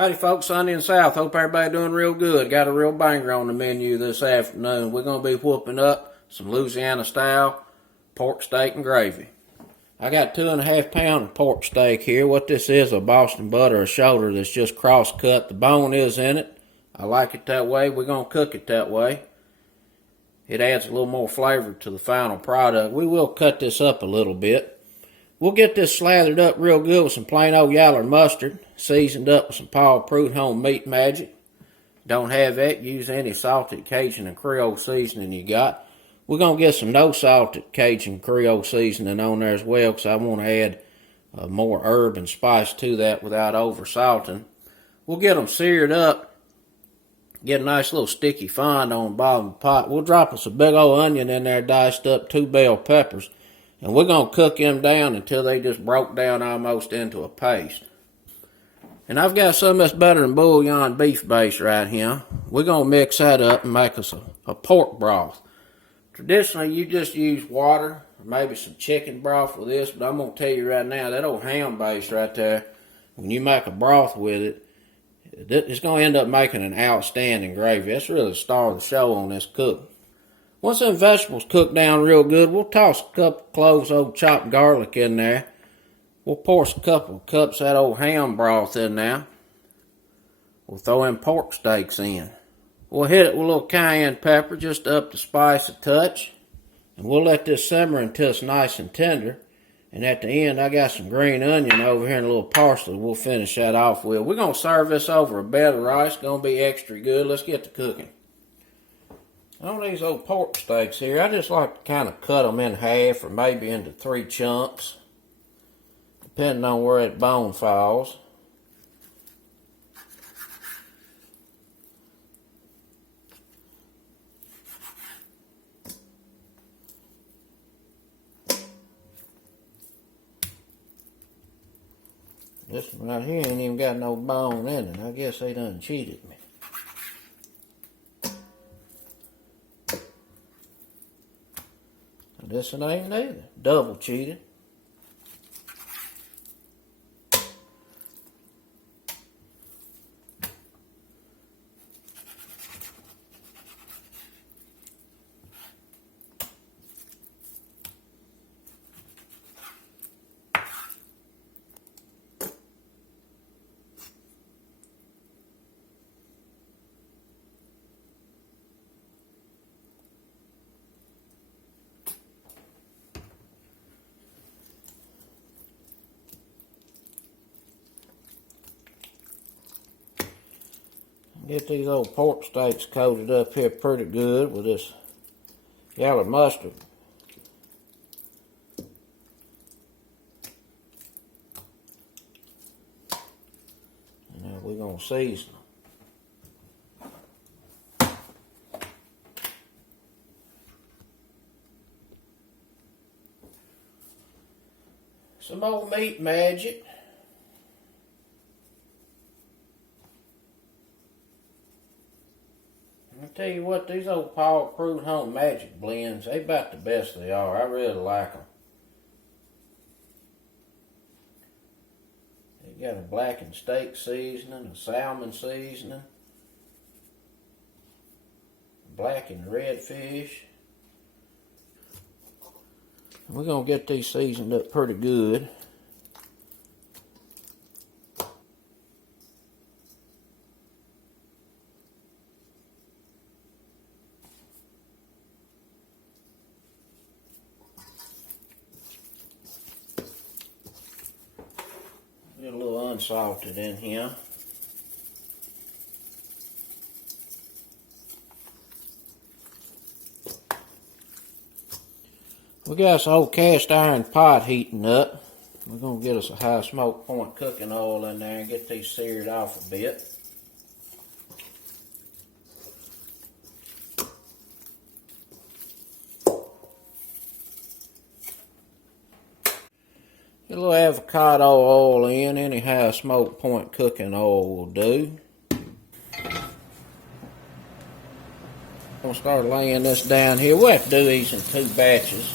Howdy folks, Sunday and South. Hope everybody doing real good. Got a real banger on the menu this afternoon. We're going to be whooping up some Louisiana style pork steak and gravy. I got 2.5 pounds of pork steak here. What this is, a Boston butter, a shoulder that's just cross cut. The bone is in it. I like it that way. We're going to cook it that way. It adds a little more flavor to the final product. We will cut this up a little bit. We'll get this slathered up real good with some plain old yaller mustard, seasoned up with some Paul Prute Home Meat Magic. Don't have that, use any salted Cajun and Creole seasoning you got. We're going to get some no salted Cajun Creole seasoning on there as well, because I want to add more herb and spice to that without over salting. We'll get them seared up, get a nice little sticky fond on the bottom of the pot. We'll drop us a big old onion in there, diced up, 2 bell peppers. And we're going to cook them down until they just broke down almost into a paste. And I've got some that's better than bouillon beef base right here. We're going to mix that up and make us a pork broth. Traditionally, you just use water or maybe some chicken broth with this, but I'm going to tell you right now, that old ham base right there, when you make a broth with it, it's going to end up making an outstanding gravy. That's really the star of the show on this cook. Once them vegetables cook down real good, we'll toss a couple cloves of old chopped garlic in there. We'll pour a couple of cups of that old ham broth in there. We'll throw in pork steaks in. We'll hit it with a little cayenne pepper just to up the spice a touch. And we'll let this simmer until it's nice and tender. And at the end, I got some green onion over here and a little parsley. We'll finish that off with. We're going to serve this over a bed of rice. It's going to be extra good. Let's get to cooking. On these old pork steaks here, I just like to kind of cut them in half or maybe into 3 chunks, depending on where that bone falls. This one right here ain't even got no bone in it. I guess they done cheated me. This one ain't neither. Double cheated. Get these old pork steaks coated up here pretty good with this yellow mustard. And now we're going to season them. Some old meat magic. I tell you what, these old Paul Prute Home Magic blends, they about the best they are. I really like them. They got a blackened steak seasoning, a salmon seasoning, blackened redfish. We're going to get these seasoned up pretty good. Get a little unsalted in here. We got this old cast iron pot heating up. We're going to get us a high smoke point cooking oil in there and get these seared off a bit. Get a little avocado oil in, any high smoke point cooking oil will do. I'm going to start laying this down here. We'll have to do these in 2 batches.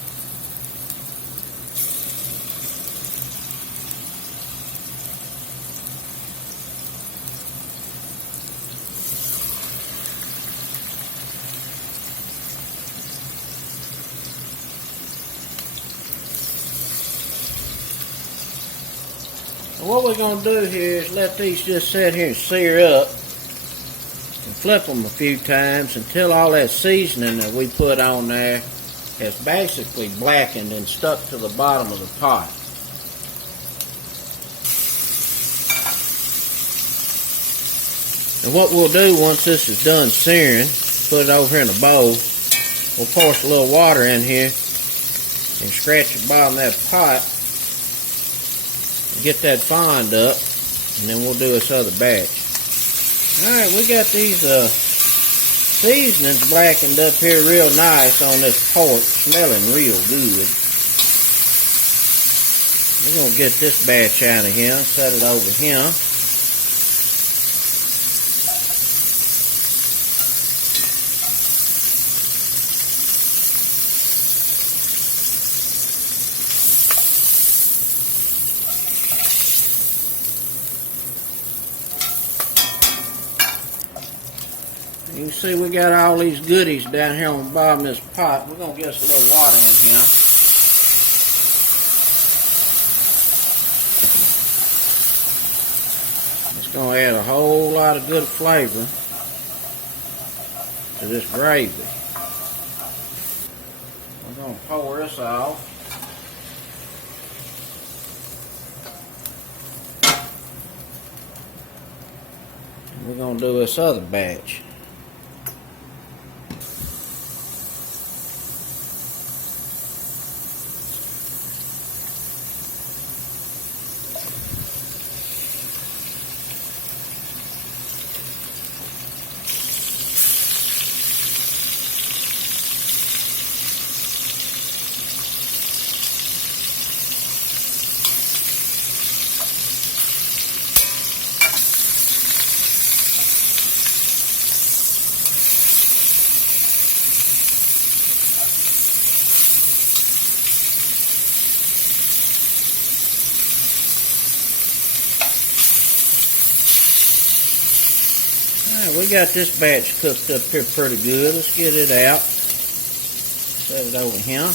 what we're going to do here is let these just sit here and sear up. And flip them a few times until all that seasoning that we put on there has basically blackened and stuck to the bottom of the pot. And what we'll do once this is done searing, put it over here in a bowl. We'll pour a little water in here and scratch the bottom of that pot and get that fond up, and then we'll do this other batch. Alright, we got these seasonings blackened up here real nice on this pork, smelling real good. We're going to get this batch out of here, set it over here. You can see we got all these goodies down here on the bottom of this pot. We're going to get us a little water in here. It's going to add a whole lot of good flavor to this gravy. We're going to pour this off. And we're going to do this other batch. Alright, we got this batch cooked up here pretty good. Let's get it out. Set it over here.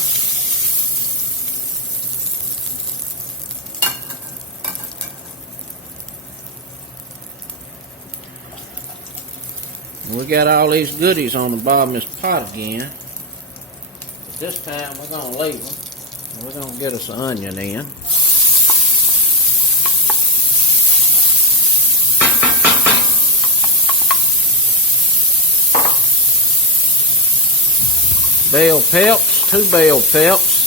And we got all these goodies on the bottom of this pot again. But this time we're going to leave them. And we're going to get us an onion in. Bell peps, 2 bell peps.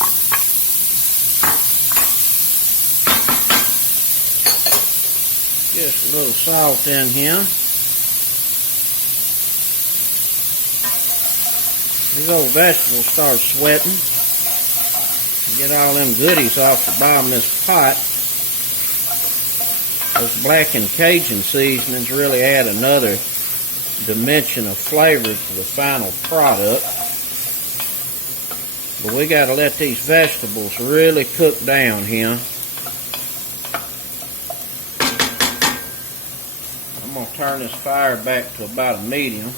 Just a little salt in here. These old vegetables start sweating. Get all them goodies off the bottom of this pot. Those blackened Cajun seasonings really add another dimension of flavor to the final product. But we got to let these vegetables really cook down here. I'm going to turn this fire back to about a medium.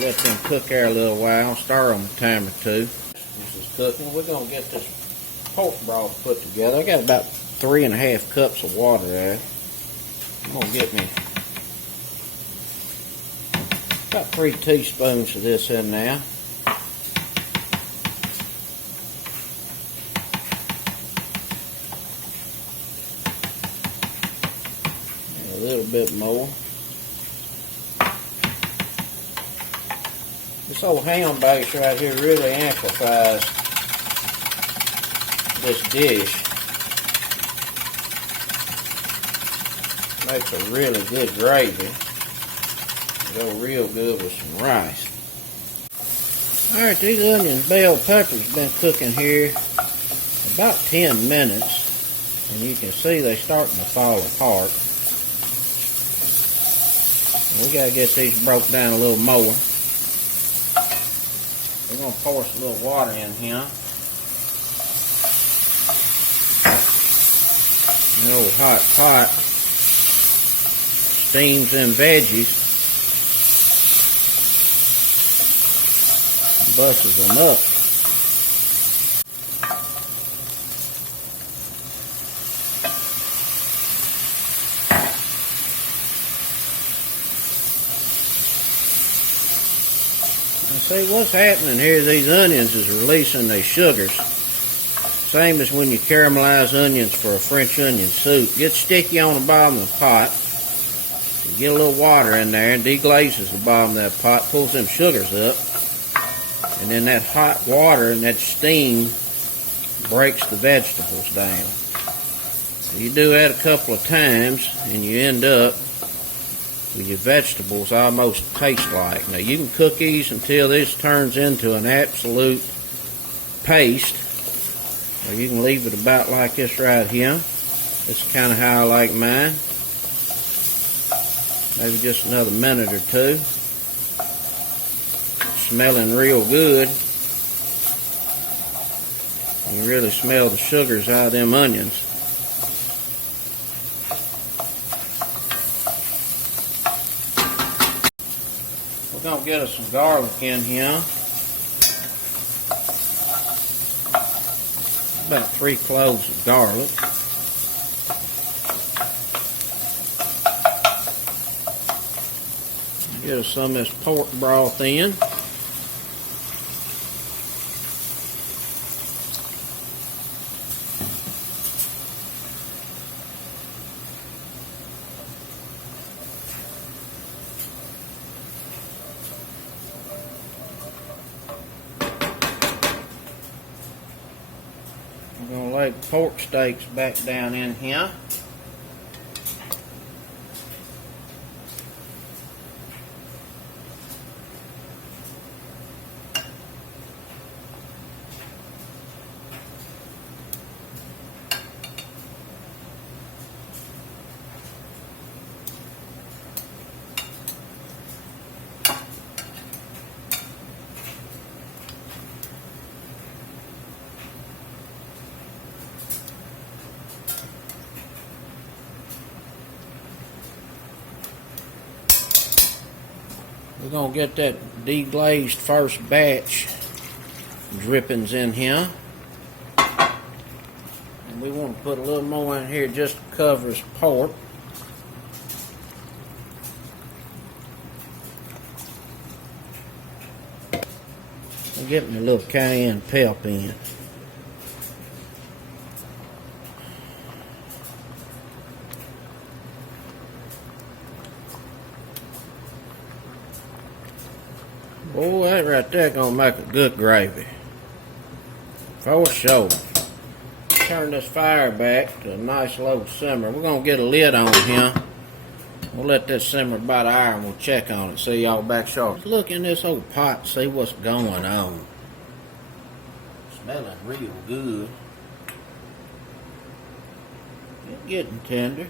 Let them cook there a little while. Stir them a time or two. This is cooking. We're going to get this pork broth put together. I got about 3.5 cups of water there. I'm going to get me about 3 teaspoons of this in there. A little bit more. This old ham base right here really amplifies this dish. Makes a really good gravy. Go real good with some rice. Alright, these onion and bell peppers been cooking here about 10 minutes. And you can see they're starting to fall apart. We gotta get these broke down a little more. We're going to pour some little water in here. An old hot pot steams them veggies and busses them up. And see what's happening here, these onions is releasing their sugars. Same as when you caramelize onions for a French onion soup. Get sticky on the bottom of the pot. You get a little water in there and deglazes the bottom of that pot, pulls them sugars up. And then that hot water and that steam breaks the vegetables down. So you do that a couple of times and you end up with your vegetables almost taste like. Now you can cook these until this turns into an absolute paste, or you can leave it about like this right here. This is kind of how I like mine. Maybe just another minute or two. Smelling real good. You really smell the sugars out of them onions. We're going to get us some garlic in here. About 3 cloves of garlic. Get us some of this pork broth in. I'm going to lay the pork steaks back down in here. We're going to get that deglazed first batch drippings in here. And we want to put a little more in here just to cover his pork. I'm getting a little cayenne pepper in. Boy, that right there gonna make a good gravy. For sure. Turn this fire back to a nice low simmer. We're gonna get a lid on here. We'll let this simmer about an hour and we'll check on it. See y'all back short. Look in this old pot, see what's going on. Smelling real good. It's getting tender.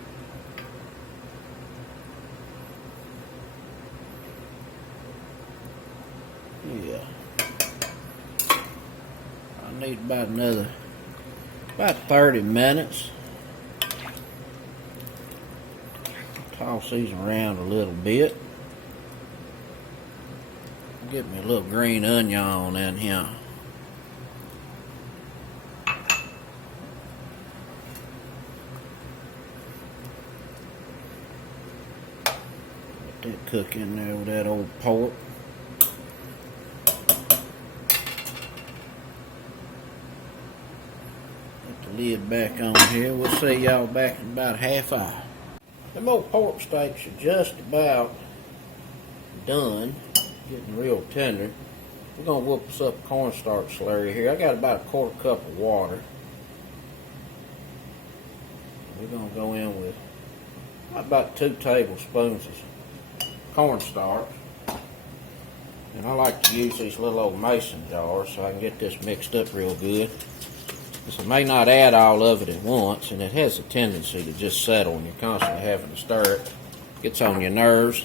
Yeah. I need about 30 minutes. Toss these around a little bit. Get me a little green onion in here. Let that cook in there with that old pork. Lid back on here. We'll see y'all back in about a half hour. Them old pork steaks are just about done, getting real tender. We're gonna whoop us up cornstarch slurry here. I got about a 1/4 cup of water. We're gonna go in with about 2 tablespoons of cornstarch. And I like to use these little old mason jars so I can get this mixed up real good. So may not add all of it at once, and it has a tendency to just settle when you're constantly having to stir it. Gets on your nerves.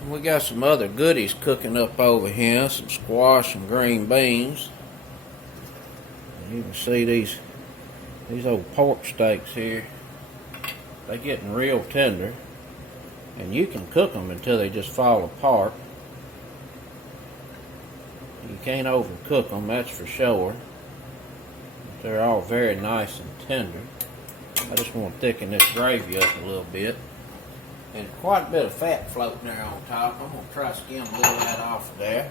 And we got some other goodies cooking up over here, some squash and green beans. And you can see these old pork steaks here. They're getting real tender, and you can cook them until they just fall apart. You can't overcook them, that's for sure. They're all very nice and tender. I just want to thicken this gravy up a little bit. And quite a bit of fat floating there on top. I'm going to try to skim a little of that off of there.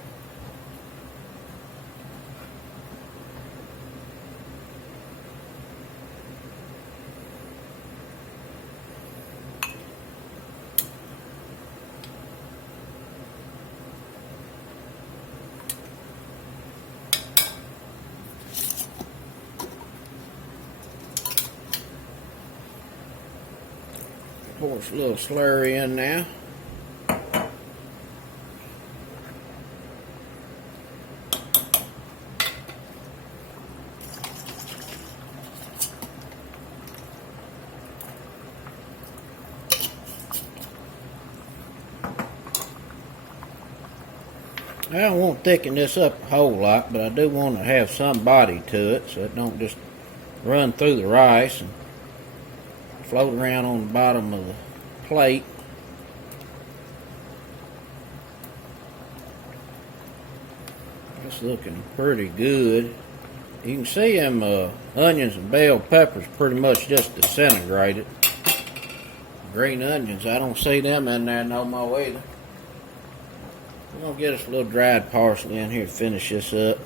Pour a little slurry in now. I won't thicken this up a whole lot, but I do want to have some body to it so it don't just run through the rice and float around on the bottom of the plate. It's looking pretty good. You can see them onions and bell peppers pretty much just disintegrated. Green onions, I don't see them in there no more either. We're going to get us a little dried parsley in here to finish this up.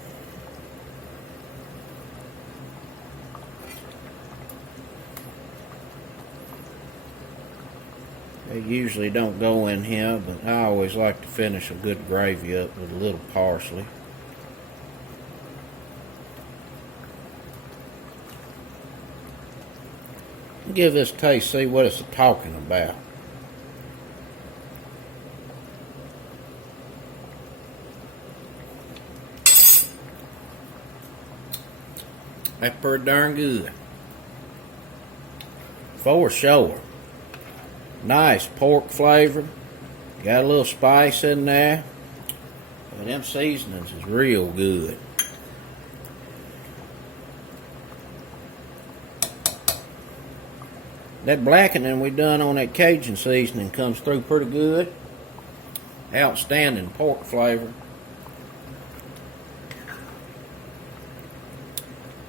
They usually don't go in here, but I always like to finish a good gravy up with a little parsley. Give this a taste, see what it's talking about. That's pretty darn good. For sure. Nice pork flavor. Got a little spice in there. But them seasonings is real good. That blackening we done on that Cajun seasoning comes through pretty good. Outstanding pork flavor.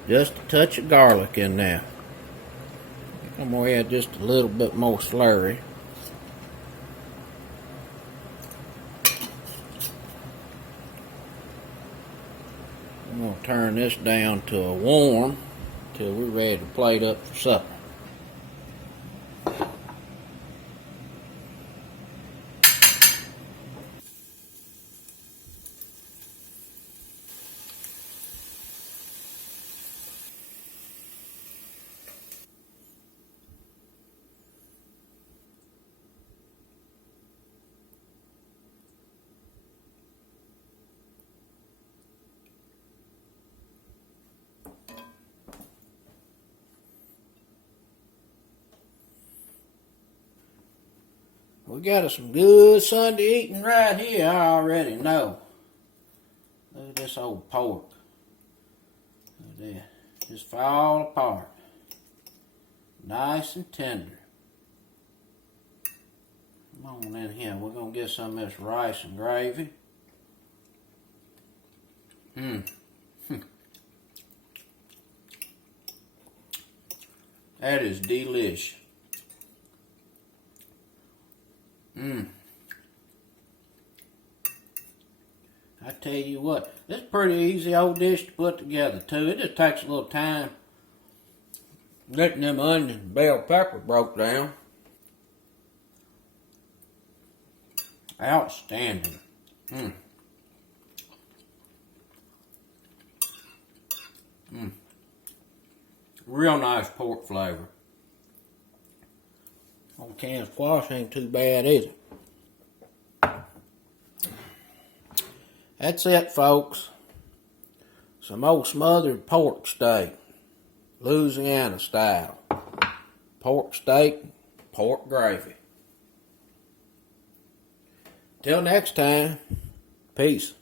Just a touch of garlic in there. I'm going to add just a little bit more slurry. I'm going to turn this down to a warm till we're ready to plate up for supper. We got us some good Sunday eating right here, I already know. Look at this old pork. Look at that. Just fall apart. Nice and tender. Come on in here. We're going to get some of this rice and gravy. That is delish. I tell you what, this is a pretty easy old dish to put together too. It just takes a little time letting them onions and bell pepper broke down. Outstanding. Real nice pork flavor. On canned squash ain't too bad either. That's it, folks. Some old smothered pork steak, Louisiana style. Pork steak, pork gravy. Till next time, peace.